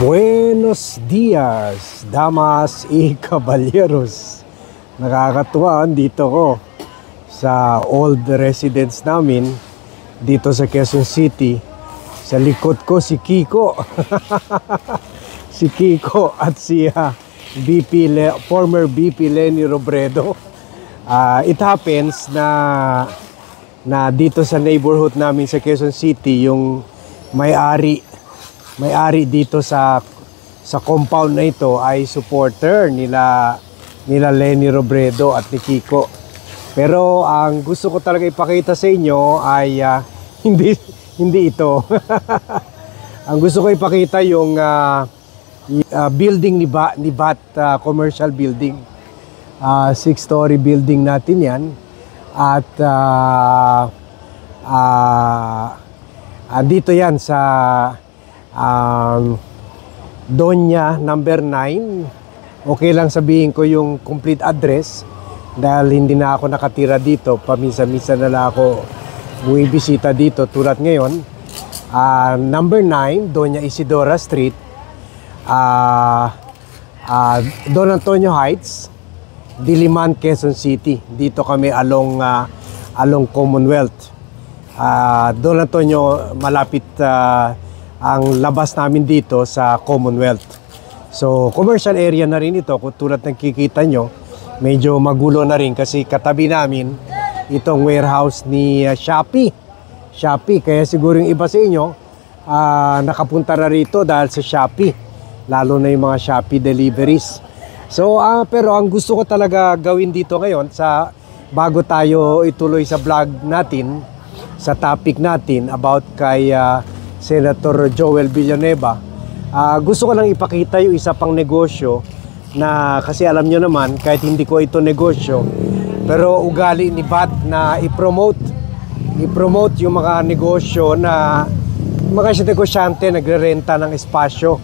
Buenos dias, damas y caballeros. Nakakatuwa, dito ko sa old residence namin dito sa Quezon City. Sa likod ko si Kiko. Si Kiko at si former VP Leni Robredo. It happens na dito sa neighborhood namin sa Quezon City, yung may-ari dito sa compound na ito ay supporter nila Leni Robredo at ni Kiko. Pero ang gusto ko talaga ipakita sa inyo ay hindi ito. Ang gusto ko ipakita yung building ni Bat, commercial building. 6-story building natin yan. At dito yan sa Doña number 9. Okay lang sabihin ko yung complete address dahil hindi na ako nakatira dito. Paminsan-minsan na lang ako bumibisita dito tulad ngayon. Number 9, Doña Isidora Street, Don Antonio Heights, Diliman, Quezon City. Dito kami along Commonwealth. Don Antonio, malapit ang labas namin dito sa Commonwealth. So, commercial area na rin ito. Kung tulad ng kikita nyo, medyo magulo na rin kasi katabi namin itong warehouse ni Shopee. Kaya siguro yung iba sa inyo nakapunta na rito dahil sa Shopee. Lalo na yung mga Shopee deliveries. So, pero ang gusto ko talaga gawin dito ngayon bago tayo ituloy sa vlog natin, sa topic natin about kay Senator Joel Villanueva, gusto ko lang ipakita yung isa pang negosyo na kasi alam nyo naman, kahit hindi ko ito negosyo, pero ugali ni Bat na i-promote yung mga negosyo na mga negosyante nagre-renta ng espasyo.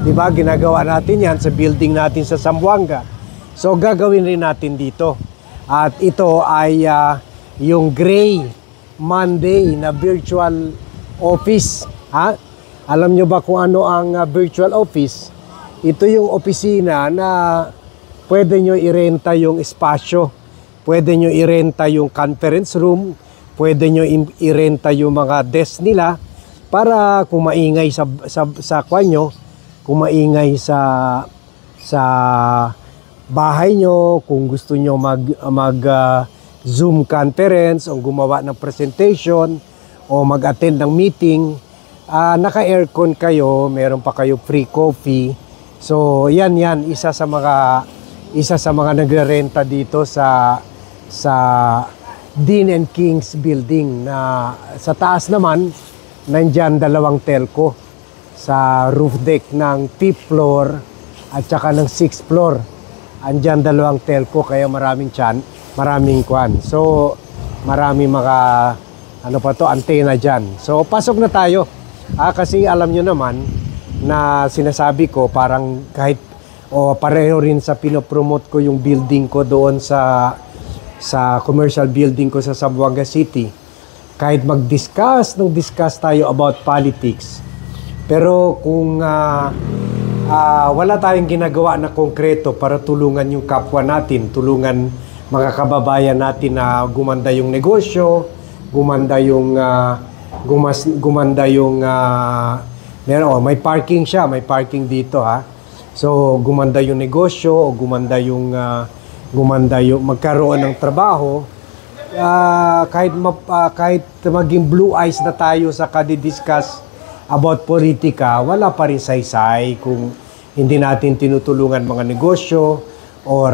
Diba? Ginagawa natin yan sa building natin sa Zamboanga. So gagawin rin natin dito. At ito ay yung Gray Monday na virtual office. Alam nyo ba kung ano ang virtual office? Ito yung opisina na pwede nyo irenta yung espasyo. Pwede nyo irenta yung conference room. Pwede nyo irenta yung mga desk nila para kung maingay sa kwanyo, kung maingay sa bahay nyo, kung gusto nyo mag Zoom conference o gumawa ng presentation o mag-attend ng meeting, naka-aircon kayo, meron pa kayo free coffee. So yan isa sa mga nagre-renta dito sa Dean and Kings building. Na sa taas naman nandiyan dalawang telco sa roof deck ng 5th floor at saka ng 6th floor. Andiyan dalawang telco kaya maraming kwan. So maraming mga antena dyan. So pasok na tayo. Kasi alam nyo naman na sinasabi ko parang kahit pareho rin sa pinopromote ko yung building ko doon sa commercial building ko sa Zamboanga City. Kahit mag-discuss tayo about politics. Pero kung wala tayong ginagawa na konkreto para tulungan yung kapwa natin, tulungan mga kababayan natin na gumanda yung negosyo, gumanda yung may parking siya, may parking dito So gumanda yung negosyo o gumanda yung magkaroon ng trabaho, kahit maging blue eyes na tayo sa kadidiscuss about politika, wala pa rin saysay kung hindi natin tinutulungan mga negosyo or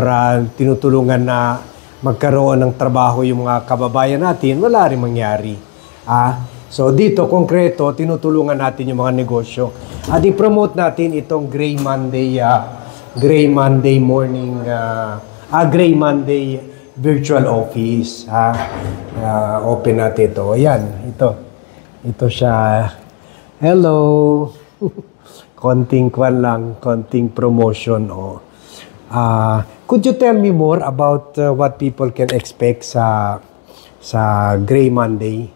tinutulungan na magkaroon ng trabaho yung mga kababayan natin, wala rin mangyari. So dito, konkreto, tinutulungan natin yung mga negosyo. At i-promote natin itong Gray Monday morning, Gray Monday virtual office. Open natin ito. Ayan, ito siya. Hello! konting promotion. Could you tell me more about what people can expect sa Gray Monday?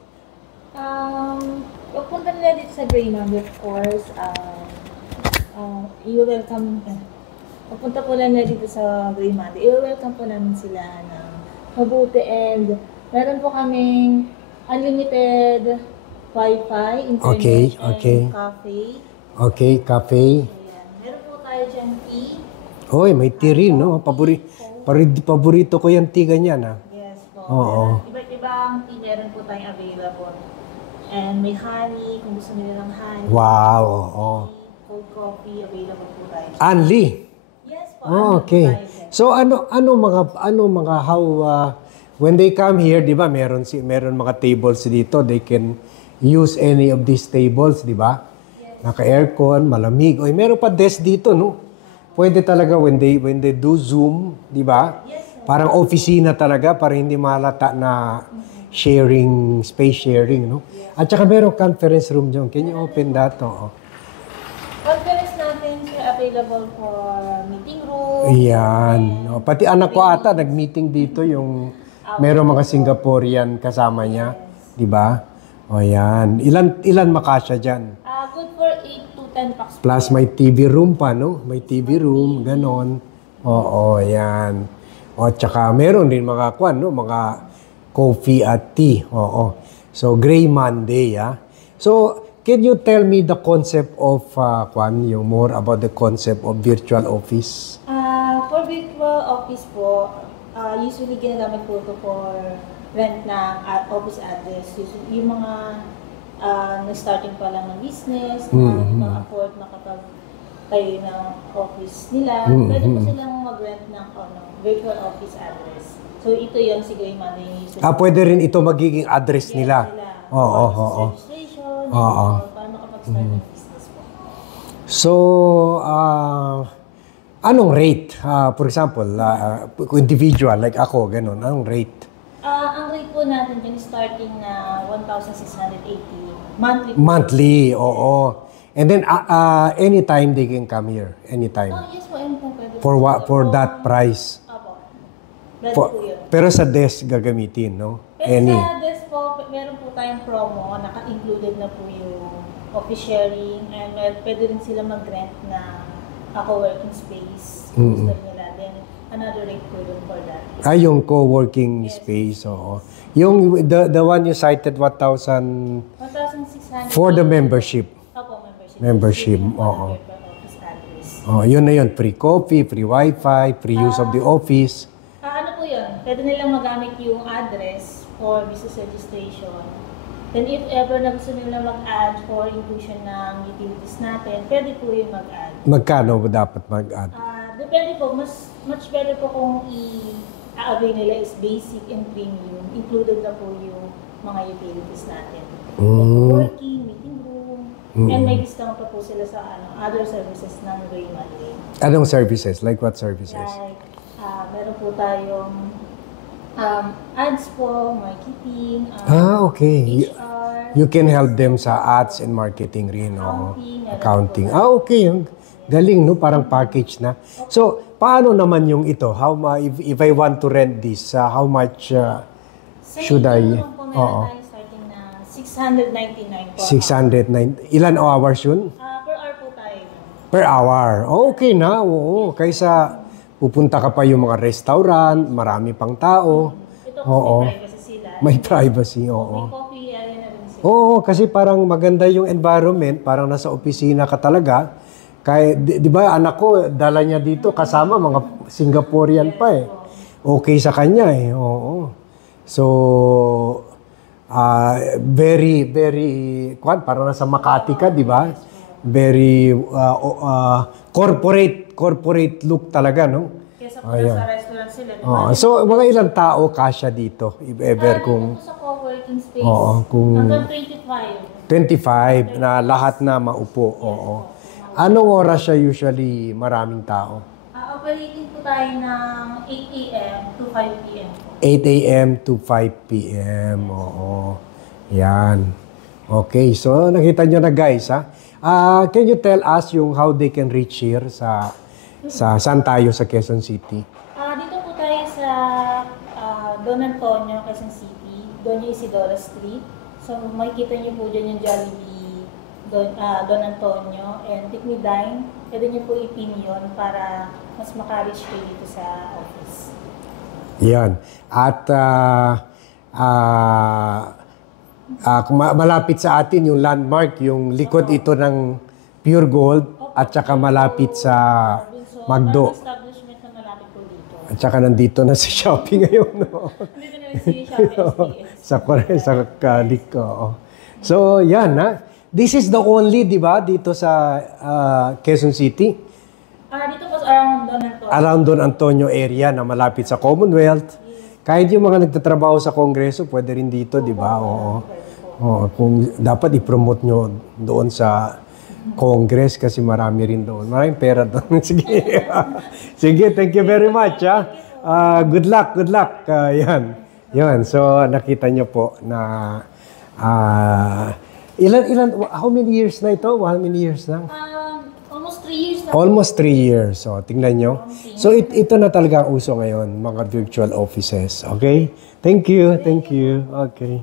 Pupunta nila dito sa Gray Monday, of course. i-welcome, papunta po lang na dito sa Grey Monday, i-welcome po namin sila ng mabuti, and meron po kaming unlimited Wi-Fi, internet, Okay, okay. and cafe. Okay, cafe. Ayan. Meron po tayo dyan tea. Oy, may tea rin, no? Paborito ko yung tea ganyan, ah. Yes po. Oo. Iba't ibang tea meron po tayong available. And may honey, kung gusto nila ng honey. Wow, oo. Cold coffee, available po tayo. Anli. Yes po. Oh, okay. So ano mga how when they come here, 'di ba? Meron mga tables dito. They can use any of these tables, 'di ba? Naka-aircon, malamig. Oy, meron pa desk dito, no? Pwede talaga when they do Zoom, 'di ba? Parang opisina talaga para hindi malata na space sharing, no? At saka meron conference room dyan. Can you open that? Oo. Conference natin available for meeting room. Ayan. No, pati anak ko ata nag-meeting dito yung merong mga Singaporean kasama niya, 'di ba? O yan. Ilan makasya diyan? Good for 8 to 10 packs. Plus may TV room pa, no? May TV room, ganon. Oo, yan. O tsaka meron din mga no? Mga coffee at tea. Oo. So Grey Monday, ah. So can you tell me the concept of yung more about the concept of virtual office? For virtual office po, usually ginagamit po ito for rent ng office address. Usually, yung mga na-starting pa lang ng business, ma-afford na kapag tayo ng office nila, pwede po silang mag-rent ng virtual office address. So ito yun, si Grey Monday. Pwede rin ito magiging address nila. Oo. Registration, Oo. para makapag-start ng business po. So, anong rate? For example, individual, like ako, ganun, anong rate? Ang rate po natin dyan starting na 1,680 monthly. Monthly, oo. And then, anytime they can come here. Anytime. Yes po, anytime pwede. For that price. Opo. Pwede po yun. Pero sa desk gagamitin, no? Pero sa desk po, meron po tayong promo, naka-included na po yung office sharing, and pwede rin sila mag-rent na co-working space. Gusto nila. Then, another rate po yun for that. Yung co-working space, oo. Yung, the one you cited, 1,000 1,600. for the membership. Opo, Membership, oo. Office address. Oh, yun na yun. Free coffee, free wifi, free use of the office. Ano po yun? Pwede nilang magamit yung address for business registration. Then if ever na gusto nila mag-add for inclusion ng utilities natin, pwede po yung mag-add. Magkano dapat mag-add? Depende po. Much better po kung i-avail nila is basic and premium. Included na po yung mga utilities natin. Like working, meeting room, and may discount pa po sila sa other services ng Grey Monday. Anong services? Like what services? Like, meron po tayong ads po, marketing, okay. HR, You can help them sa ads and marketing rin, no? Accounting. Okay. Galing, no? Parang package na. So, paano naman yung ito? If I want to rent this, how much should I? Oo. Starting na 699 po. 609. Ilan hours yun? Per hour po tayo. Per hour. Okay na, oo. Kaysa pupunta ka pa yung mga restaurant, marami pang tao. Ito kasi may privacy sila. May privacy, oo. May coffee area na rin sila. Oo, kasi parang maganda yung environment, parang nasa opisina ka talaga. Kaya, di ba, anak ko, dala niya dito kasama mga Singaporean pa eh. Okay sa kanya eh, oo. So, very, parang nasa Makati ka, di ba? Very corporate look talaga, no? Kesa po sa restaurant sila. So, mga ilang tao kasya dito, if ever kung... Dito sa co-working space, hanggang 25 na lahat na maupo, oo. Anong oras siya usually maraming tao? Operating po tayo ng 8 a.m. to 5 p.m. 8 a.m. to 5 p.m. Oo. Yan. Okay, so nakita nyo na guys, ha? Can you tell us yung how they can reach here sa saan tayo sa Quezon City? Dito po tayo sa Don Antonio, Quezon City. Doña Isidora Street. So makikita niyo po dyan yung Jollibee Don Antonio and Tikmi Dine. pwede niyo po i-pin yun para mas maka-reach kayo dito sa office. Yan. At malapit sa atin yung landmark, yung likod ito ng Pure Gold at saka malapit sa So, Magdo. establishment na malapit po dito. At saka nandito na si Shopee ngayon. No? Dito na rin si Shopee SPS. sa kalik ko. So, yan ha. This is the only, di ba, dito sa Quezon City. Dito po around Don Antonio. Around Don Antonio area na malapit sa Commonwealth. Kahit yung mga nagtatrabaho sa Kongreso, pwede rin dito, di ba? Oo. Oo. Kung dapat i-promote nyo doon sa Congress kasi marami rin doon. Maraming pera doon. Sige. Sige, thank you very much. Good luck, good luck. Yan. Yan. So, nakita nyo po na how many years na ito? How many years na? Almost 3 years na. Almost 3 years. So, tingnan nyo. So, ito na talaga ang uso ngayon, mga virtual offices. Okay? Thank you. Thank you. Okay.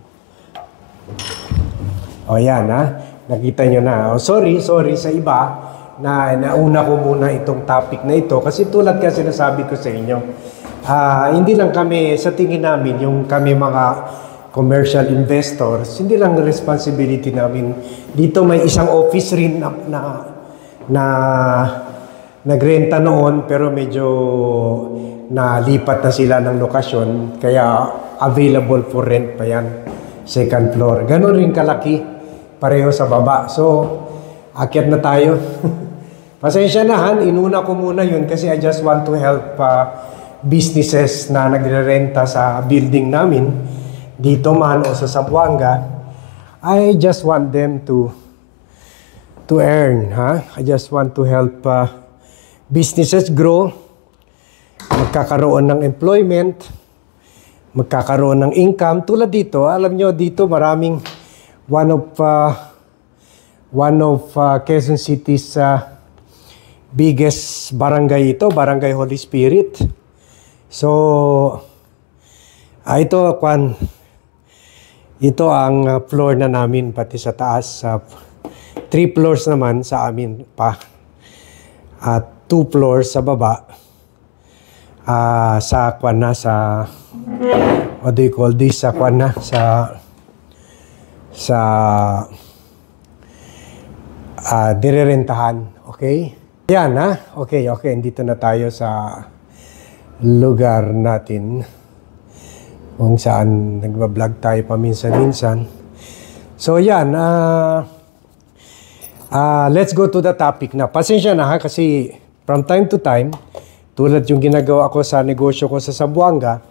O, yan ha. Nakita nyo na. Oh, sorry sa iba na nauna ko muna itong topic na ito. Kasi tulad ka sinasabi ko sa inyo, hindi lang kami, sa tingin namin, yung kami mga commercial investors, hindi lang responsibility namin. Dito may isang office rin na nagrenta noon pero medyo nalipat na sila ng lokasyon kaya available for rent pa yan, second floor. Ganon rin kalaki, pareho sa baba. So, akyat na tayo. Pasensya na Han, inuna ko muna yun kasi I just want to help businesses na nagre-renta sa building namin dito man o sa Zamboanga. I just want them to earn, ha? I just want to help businesses grow, magkakaroon ng employment, magkakaroon ng income. Tulad dito, alam nyo dito maraming one of Quezon City's biggest barangay ito, Barangay Holy Spirit. So, ito ang floor na namin pati sa taas. 3 floors naman sa amin pa. At 2 floors sa baba. Sa what do you call this? Sa direrentahan. Okay? Yan ha? Okay. Dito na tayo sa lugar natin kung saan nagbablog tayo paminsan-minsan. So yan, let's go to the topic na. Pasensya na ha, kasi from time to time, tulad yung ginagawa ko sa negosyo ko sa Zamboanga,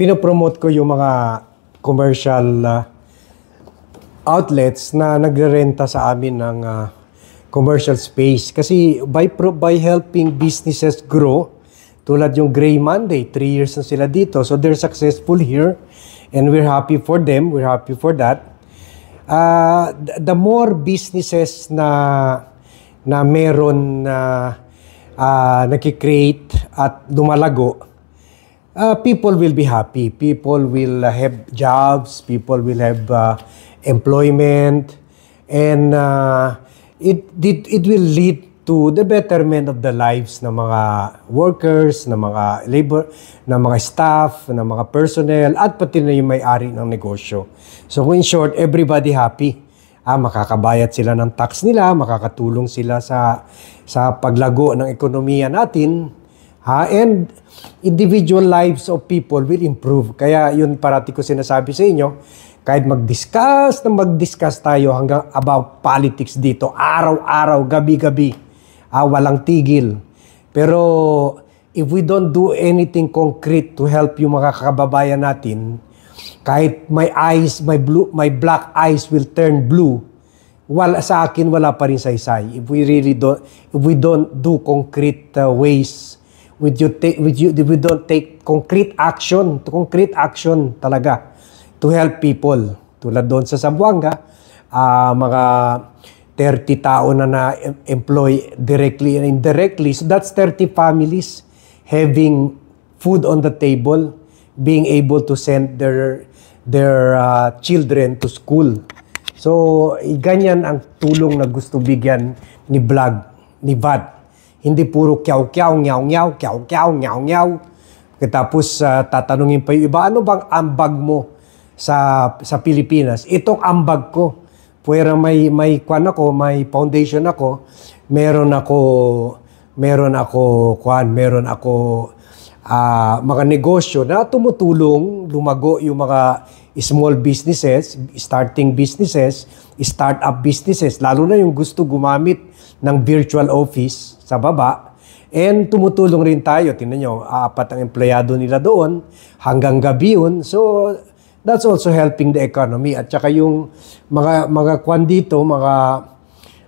pinopromote ko yung mga commercial outlets na nagre-renta sa amin ng commercial space. Kasi by helping businesses grow, tulad yung Gray Monday, 3 years na sila dito. So they're successful here and we're happy for them. We're happy for that. The more businesses na meron nakikreate at lumalago, people will be happy. People will have jobs. People will have employment. And it will lead to the betterment of the lives ng mga workers, ng mga labor, ng mga staff, ng mga personnel, at pati na yung may-ari ng negosyo. So in short, everybody happy. Makakabayad sila ng tax nila, makakatulong sila sa paglago ng ekonomiya natin, and individual lives of people will improve. Kaya yun parati ko sinasabi sa inyo, kahit mag-discuss tayo hanggang about politics dito, araw-araw, gabi-gabi, walang tigil. Pero if we don't do anything concrete to help yung mga kababayan natin, kahit my black eyes will turn blue, sa akin wala pa rin saysay. If we don't do concrete ways, if we don't take concrete action talaga to help people. Tulad doon sa Zamboanga, mga 30 tao na employ directly and indirectly. So that's 30 families having food on the table, being able to send their children to school. So ganyan ang tulong na gusto bigyan ni vlog, ni VAD. Hindi puro kyaw-kyaw, nyaw-nyaw, kyaw-kyaw, nyaw-nyaw. Tapos tatanungin pa yung iba, ano bang ambag mo sa Pilipinas? Itong ambag ko. Puwera may kwan ako, may foundation ako, meron ako mga negosyo na tumutulong lumago yung mga small businesses, starting businesses, start-up businesses, lalo na yung gusto gumamit ng virtual office sa baba. And tumutulong rin tayo. Tingnan nyo, 4 ang empleyado nila doon hanggang gabi yun. So, that's also helping the economy. At saka yung mga kwan dito, mga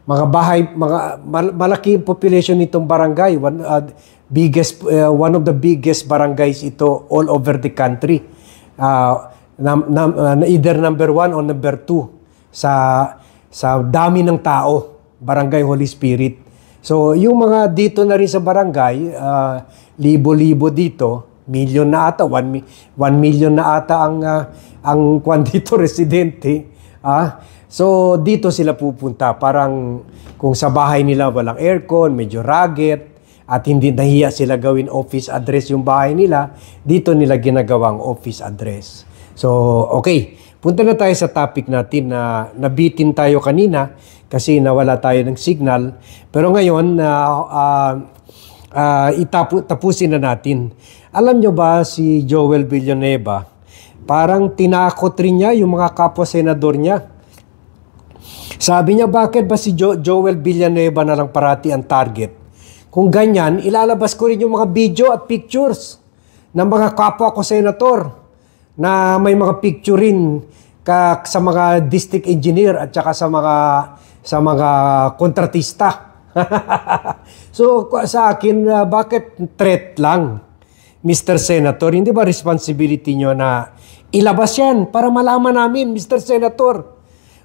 bahay, malaki population nitong barangay. One of the biggest barangays ito all over the country. Either number 1 or number 2 sa dami ng tao, Barangay Holy Spirit. So, yung mga dito na rin sa barangay, libo-libo dito, million na ata, 1 million na ata ang kwan dito, residente. So, dito sila pupunta. Parang kung sa bahay nila walang aircon, medyo rugged, at hindi nahiya sila gawin office address yung bahay nila, dito nila ginagawang office address. So, okay. Punta na tayo sa topic natin na nabitin tayo kanina kasi nawala tayo ng signal. Pero ngayon, tapusin na natin. Alam nyo ba si Joel Villanueva, parang tinakot rin niya yung mga kapwa-senador niya. Sabi niya, bakit ba si Joel Villanueva na lang parati ang target? Kung ganyan, ilalabas ko rin yung mga video at pictures ng mga kapwa ko senator na may mga picture rin sa mga district engineer at saka sa mga kontratista. So sa akin, bakit threat lang, Mr. Senator? Hindi ba responsibility nyo na ilabas yan para malaman namin, Mr. Senator?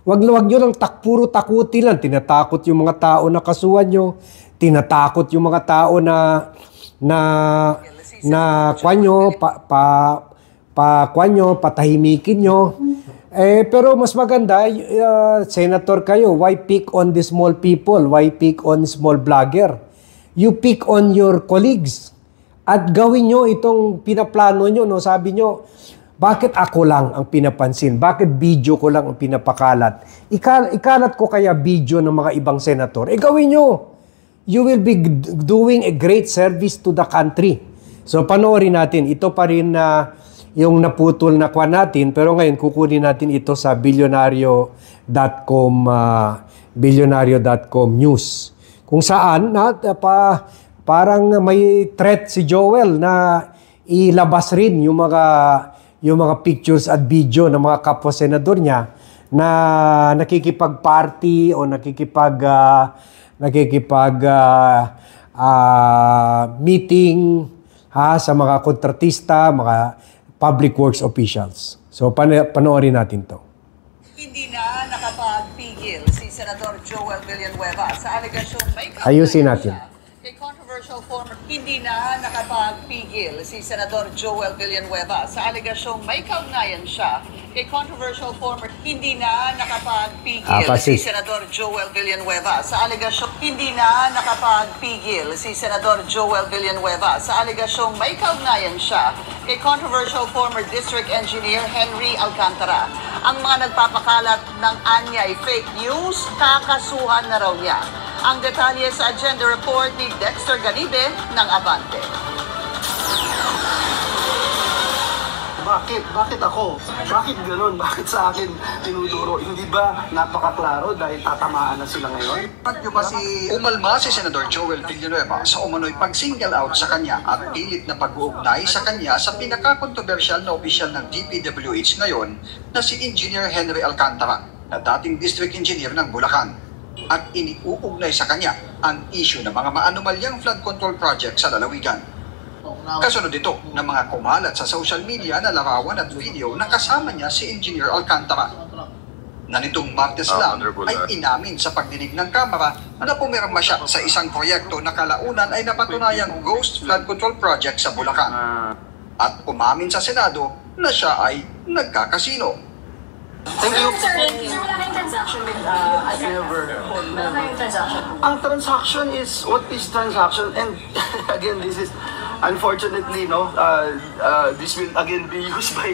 Wag nyo lang puro takuti lang. Tinatakot yung mga tao na kasuhan nyo. Tinatakot yung mga tao na kwanyo, patahimikin nyo. Pero mas maganda, Senator kayo, why pick on the small people? Why pick on small vlogger? You pick on your colleagues. At gawin nyo itong pinaplano nyo. No? Sabi nyo, bakit ako lang ang pinapansin? Bakit video ko lang ang pinapakalat? Ikalat ko kaya video ng mga ibang senator? Gawin nyo. You will be doing a great service to the country. So panoorin natin. Ito pa rin yung naputol na kwan natin, pero ngayon kukunin natin ito sa billionario.com news. Kung saan parang may threat si Joel na ilabas rin yung mga pictures at video ng mga kapwa senador niya na nakikipag-party o meeting sa mga kontratista, mga public works officials. So, panoorin natin to. Hindi na nakapagpigil si Senador Joel Villanueva sa alegasyong may Ayusin natin. kay controversial former. Hindi na nakapagpigil si Senador Joel Villanueva sa alegasyong may kaugnayan siya kay controversial former. Hindi na nakapagpigil si Senador Joel Villanueva sa alegasyong si Senador Joel Villanueva sa alegasyong may kaugnayan siya kay controversial former District Engineer Henry Alcantara. Ang mga nagpapakalat ng anyay fake news, kakasuhan na raw niya. Ang detalye sa agenda report ni Dexter Ganibe ng Abante. Bakit ako? Bakit ganun? Bakit sa akin tinuduro? Hindi ba napakaklaro dahil tatamaan na sila ngayon? Umalma si Senador Joel Villanueva sa umano'y pag-single out sa kanya at pilit na pag-uugnay sa kanya sa pinaka-kontrobersyal na opisyal ng DPWH ngayon na si Engineer Henry Alcantara, na dating District Engineer ng Bulacan. At iniuugnay sa kanya ang issue ng mga maanumalyang flood control project sa lalawigan. Kasunod ito ng mga kumalat sa social media na larawan at video na kasama niya si Engineer Alcantara, na nitong Martes lang ay inamin sa pagdinig ng Kamara na pumirma siya sa isang proyekto na kalaunan ay napatunayang ghost flood control project sa Bulacan. At umamin sa Senado na siya ay nagkakasino. Thank you. Sir, wala kayong transaction with Never. Wala kayong transaction. Ang transaction is, what is transaction? And again, this is, unfortunately, no, this will again be used by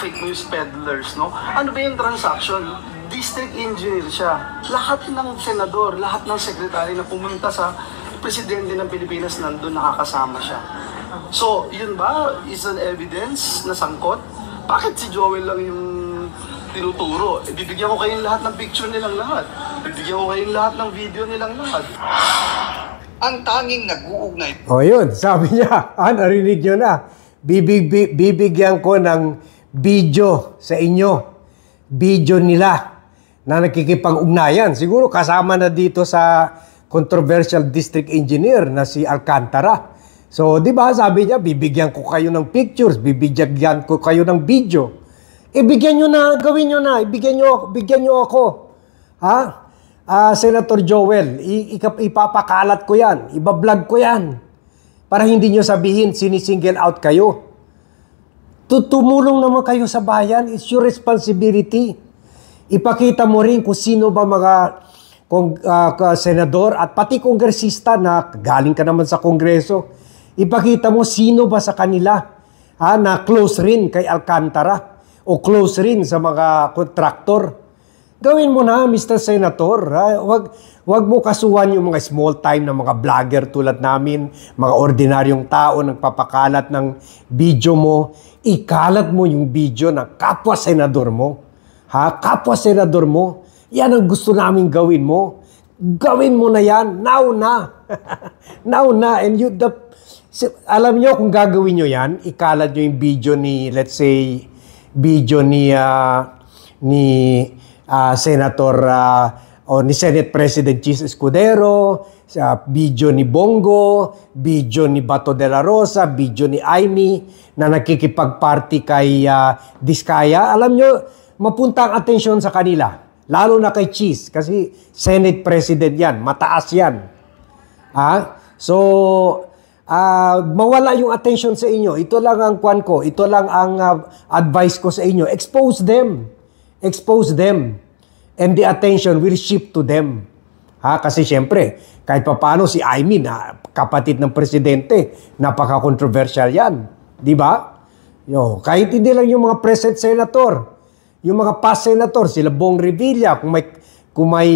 fake news peddlers, no? Ano ba yung transaction? District engineer siya. Lahat ng senador, lahat ng sekretary na pumunta sa presidente ng Pilipinas nandun nakakasama siya. So, yun ba is an evidence na sangkot? Bakit si Joel lang yung tinuturo? Bibigyan ko kayong lahat ng picture nilang lahat. Bibigyan ko kayong lahat ng video nilang lahat. Ang tanging nag-uugnay O yun, sabi niya, narinig nyo na. Bibigyan ko ng video sa inyo. Video nila na nakikipag-ugnayan. Siguro kasama na dito sa controversial district engineer na si Alcantara. So, di ba, sabi niya, bibigyan ko kayo ng pictures, bibigyan ko kayo ng video. Bigyan nyo na, gawin nyo na, bigyan nyo ako. Ha? Senator Joel, ipapakalat ko yan, ibablog ko yan. Para hindi nyo sabihin, sinisingle out kayo. Tumulong naman kayo sa bayan, it's your responsibility. Ipakita mo rin kung sino ba mga senador at pati kongresista na galing ka naman sa kongreso. Ipakita mo sino ba sa kanila na close rin kay Alcantara o close rin sa mga kontraktor. Gawin mo na, Mr. Senator. Wag mo kasuhan yung mga small time na mga vlogger tulad namin, mga ordinaryong tao nagpapakalat ng video mo. Ikalat mo yung video ng kapwa senador mo. Kapwa senador mo. Yan ang gusto namin gawin mo. Gawin mo na yan. Now na. Now na. And alam nyo kung gagawin nyo yan, ikalat nyo yung video ni, let's say, video ni Senator o ni Senate President Chis Escudero, video ni Bongo, video ni Bato de la Rosa, video ni Aimee na nakikipag-party kay Diskaya. Alam nyo, mapunta ang atensyon sa kanila. Lalo na kay Chis kasi Senate President yan. Mataas yan. So, mawala yung attention sa inyo. Ito lang ang kwan ko. Ito lang ang advice ko sa inyo. Expose them. Expose them. And the attention will shift to them. Kasi syempre, kahit paano si Aimee na kapatid ng presidente, napaka-controversial yan. Di ba? Kahit hindi lang yung mga present senator, yung mga past senator, sila Bong Revilla, kung may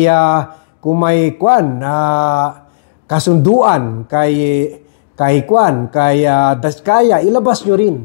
kasunduan kay Diskaya, ilabas nyo rin.